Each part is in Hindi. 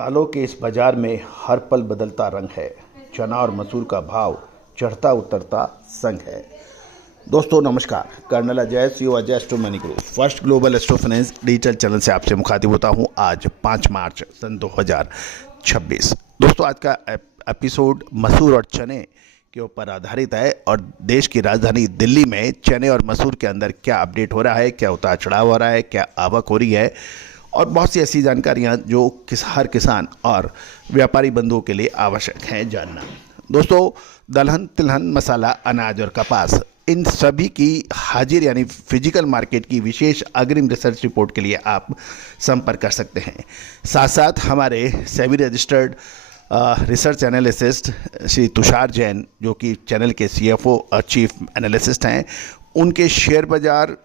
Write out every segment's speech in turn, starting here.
दालों के इस बाजार में हर पल बदलता रंग है। चना और मसूर का भाव चढ़ता उतरता संग है। दोस्तों नमस्कार, colonel Ajay CO Ajay astro money group first global astro finance digital channel से आपसे मुखातिब होता हूं। आज 5 मार्च सन 2026। दोस्तों आज का एपिसोड मसूर और चने के ऊपर आधारित है और देश की राजधानी दिल्ली में चने और मसूर के अंदर क्या अपडेट हो रहा है, क्या उतार चढ़ाव हो रहा है, क्या आवक हो रही है और बहुत सी ऐसी जानकारियां जो हर किसान और व्यापारी बंधुओं के लिए आवश्यक है जानना। दोस्तों दलहन, तिलहन, मसाला, अनाज और कपास इन सभी की हाजिर यानी फिजिकल मार्केट की विशेष अग्रिम रिसर्च रिपोर्ट के लिए आप संपर्क कर सकते हैं। साथ साथ हमारे SEBI registered research analyst Shri Tushar Jain जो कि चैनल के सीएफओ और चीफ एनालिसिस्ट हैं, उनके शेयर बाजार,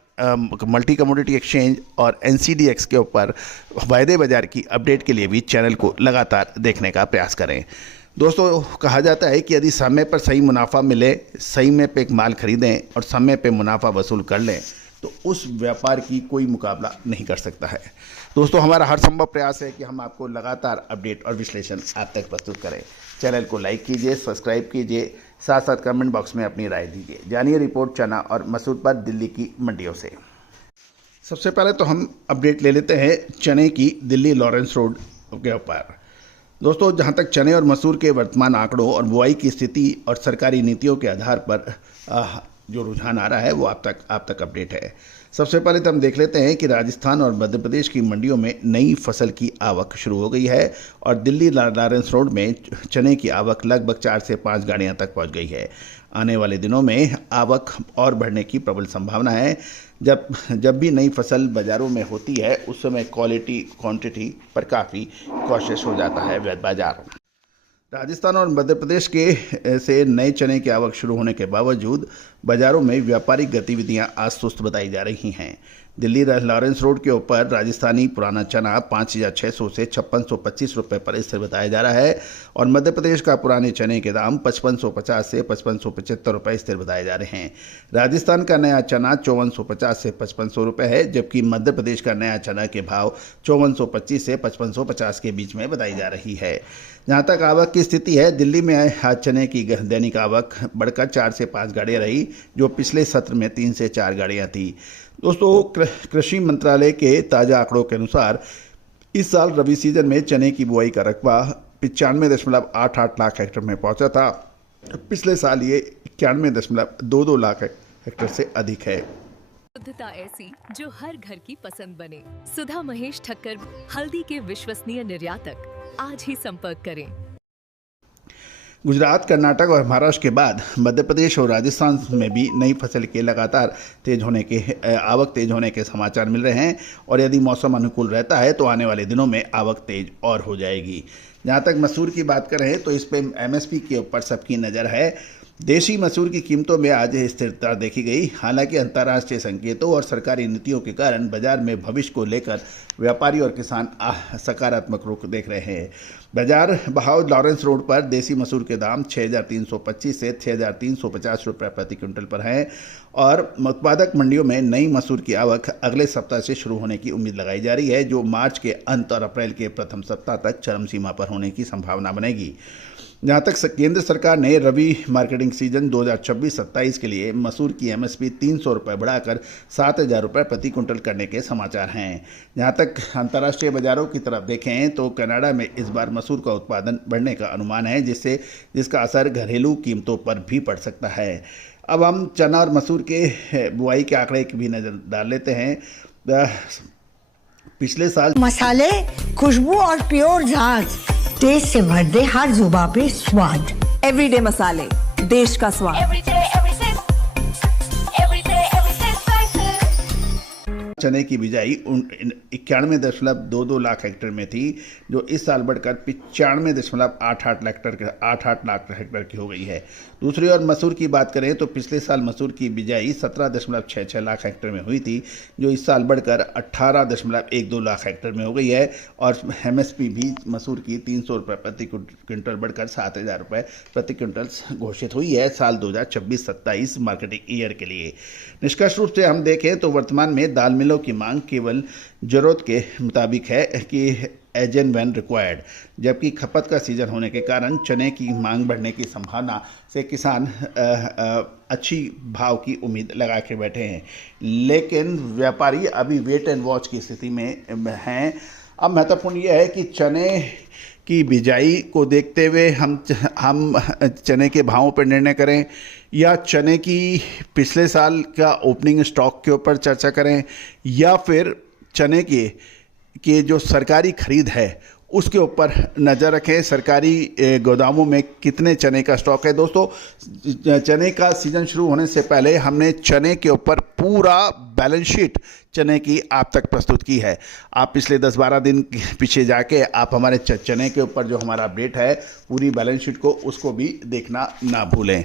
मल्टी कमोडिटी एक्सचेंज और एनसीडीएक्स के ऊपर वायदे बाजार की अपडेट के लिए भी चैनल को लगातार देखने का प्रयास करें। दोस्तों कहा जाता है कि यदि समय पर सही मुनाफा मिले, सही में पे एक माल खरीदें और समय पे मुनाफा वसूल कर लें तो उस व्यापार की कोई मुकाबला नहीं कर सकता है। दोस्तों हमारा हर संभव प्रयास है कि हम आपको लगातार अपडेट और विश्लेषण आप तक प्रस्तुत करें। चैनल को लाइक कीजिए, सब्सक्राइब कीजिए, साथ साथ कमेंट बॉक्स में अपनी राय दीजिए। जानिए रिपोर्ट चना और मसूर पर दिल्ली की मंडियों से। सबसे पहले तो हम अपडेट ले लेते हैं चने की दिल्ली लॉरेंस रोड के ऊपर। दोस्तों जहां तक चने और मसूर के वर्तमान आंकड़ों और बुआई की स्थिति और सरकारी नीतियों के आधार पर जो रुझान आ रहा है वो आप तक अपडेट है। सबसे पहले तो हम देख लेते हैं कि राजस्थान और मध्य प्रदेश की मंडियों में नई फसल की आवक शुरू हो गई है और दिल्ली लॉरेंस रोड में चने की आवक लगभग 4 से 5 गाड़ियां तक पहुंच गई है। आने वाले दिनों में आवक और बढ़ने की प्रबल संभावना है। जब भी नई फसल बाज़ारों में होती है उस समय क्वालिटी क्वांटिटी पर काफ़ी कॉशियस हो जाता है बाजार। राजस्थान और मध्य प्रदेश के से नए चने की आवक शुरू होने के बावजूद बाजारों में व्यापारिक गतिविधियां आज सुस्त बताई जा रही हैं। दिल्ली लॉरेंस रोड के ऊपर राजस्थानी पुराना चना 5,600 से 5,625 रुपये पर स्थिर बताया जा रहा है और मध्य प्रदेश का पुराने चने के दाम 5,550 से 5,575 रुपये स्थिर बताए जा रहे हैं। राजस्थान का नया चना 5,450 से 5,500 रुपये है, जबकि मध्य प्रदेश का नया चना के भाव 5,425 से 5,550 के बीच में बताई जा रही है। जहाँ तक आवक की स्थिति है, दिल्ली में आज चने की दैनिक आवक बढ़कर 4 से 5 गाड़ियाँ रही, जो पिछले सत्र में 3 से 4 गाड़ियाँ थी। दोस्तों कृषि मंत्रालय के ताज़ा आंकड़ों के अनुसार इस साल रबी सीजन में चने की बुआई का रकबा 95.88 लाख हेक्टेयर में पहुंचा था। पिछले साल ये 91.22 लाख हेक्टेयर से अधिक है। शुद्धता ऐसी जो हर घर की पसंद बने। सुधा महेश ठक्कर, हल्दी के विश्वसनीय निर्यातक। आज ही संपर्क करें। गुजरात, कर्नाटक और महाराष्ट्र के बाद मध्य प्रदेश और राजस्थान में भी नई फसल के लगातार आवक तेज होने के समाचार मिल रहे हैं और यदि मौसम अनुकूल रहता है तो आने वाले दिनों में आवक तेज और हो जाएगी। जहाँ तक मसूर की बात करें तो इस पर एमएसपी के ऊपर सबकी नज़र है। देशी मसूर की कीमतों में आज स्थिरता देखी गई। हालांकि अंतर्राष्ट्रीय संकेतों और सरकारी नीतियों के कारण बाजार में भविष्य को लेकर व्यापारी और किसान सकारात्मक रुख देख रहे हैं। बाजार भाव लॉरेंस रोड पर देसी मसूर के दाम 6,325 से 6,350 रुपये प्रति क्विंटल पर हैं और उत्पादक मंडियों में नई मसूर की आवक अगले सप्ताह से शुरू होने की उम्मीद लगाई जा रही है, जो मार्च के अंत और अप्रैल के प्रथम सप्ताह तक चरम सीमा पर होने की संभावना बनेगी। जहाँ तक केंद्र सरकार ने रबी मार्केटिंग सीजन 2026-27 के लिए मसूर की एमएसपी 300 रुपये बढ़ाकर 7,000 रुपये प्रति क्विंटल करने के समाचार हैं। जहाँ तक अंतर्राष्ट्रीय बाजारों की तरफ देखें तो कनाडा में इस बार मसूर का उत्पादन बढ़ने का अनुमान है, जिसका असर घरेलू कीमतों पर भी पड़ सकता है। अब हम चना और मसूर के बुआई के आंकड़े की भी नज़र डाल लेते हैं। पिछले साल मसाले, खुशबू और प्योर झांझ, टेस्ट से भर दे हर जुबां पे स्वाद। एवरीडे मसाले, देश का स्वाद। चने की बिजाई 91.22 लाख हेक्टेयर में थी, जो इस साल बढ़कर 95.88 लाख हेक्टेयर की हो गई है। दूसरी ओर मसूर की बात करें तो पिछले साल मसूर की बिजाई 17.66 लाख हेक्टेयर में हुई थी, जो इस साल बढ़कर 18.12 लाख हेक्टेयर में हो गई है और एमएसपी भी मसूर की 300 रुपये प्रति क्विंटल बढ़कर 7,000 रुपये प्रति क्विंटल घोषित हुई है साल 2026-27 मार्केटिंग ईयर के लिए। निष्कर्ष रूप से हम देखें तो वर्तमान में दाल मिलों की मांग केवल जरूरत के मुताबिक है कि एज एंड व्हेन रिक्वायर्ड। जबकि खपत का सीजन होने के कारण चने की मांग बढ़ने की संभावना से किसान अच्छी भाव की उम्मीद लगा के बैठे हैं, लेकिन व्यापारी अभी वेट एंड वॉच की स्थिति में हैं। अब महत्वपूर्ण यह है कि चने की बिजाई को देखते हुए हम चने के भावों पर निर्णय करें या चने की पिछले साल का ओपनिंग स्टॉक के ऊपर चर्चा करें या फिर चने के जो सरकारी खरीद है उसके ऊपर नज़र रखें। सरकारी गोदामों में कितने चने का स्टॉक है। दोस्तों, चने का सीज़न शुरू होने से पहले हमने चने के ऊपर पूरा बैलेंस शीट चने की आप तक प्रस्तुत की है। आप पिछले 10-12 दिन पीछे जाके आप हमारे चने के ऊपर जो हमारा अपडेट है पूरी बैलेंस शीट को उसको भी देखना ना भूलें।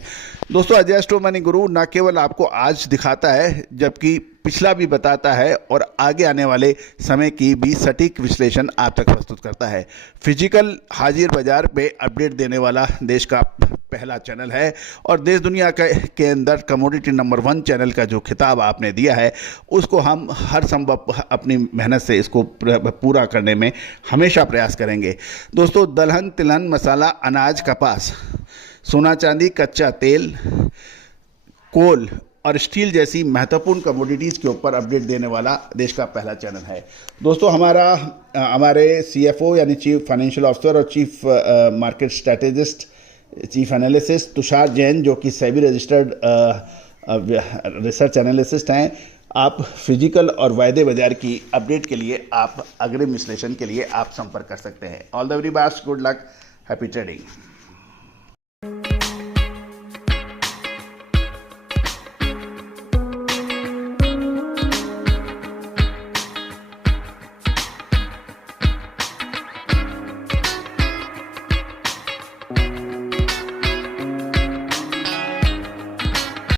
दोस्तों, अजय एस्ट्रो मनी गुरु न केवल आपको आज दिखाता है जबकि पिछला भी बताता है और आगे आने वाले समय की भी सटीक विश्लेषण आप तक प्रस्तुत करता है। फिजिकल हाजिर बाजार पे अपडेट देने वाला देश का पहला चैनल है और देश दुनिया के अंदर कमोडिटी नंबर 1 चैनल का जो खिताब आपने दिया है उसको हम हर संभव अपनी मेहनत से इसको पूरा करने में हमेशा प्रयास करेंगे। दोस्तों, दलहन, तिलहन, मसाला, अनाज, कपास, सोना चांदी, कच्चा तेल, कोल और स्टील जैसी महत्वपूर्ण कमोडिटीज़ के ऊपर अपडेट देने वाला देश का पहला चैनल है। दोस्तों, हमारे CFO यानी चीफ फाइनेंशियल ऑफिसर और chief market strategist, chief analyst Tushar Jain, जो कि सेबी रजिस्टर्ड रिसर्च एनालिसिस्ट हैं। आप फिजिकल और वायदे बाजार की अपडेट के लिए, आप अग्रिम विश्लेषण के लिए आप संपर्क कर सकते हैं। All the very best, good luck, happy trading.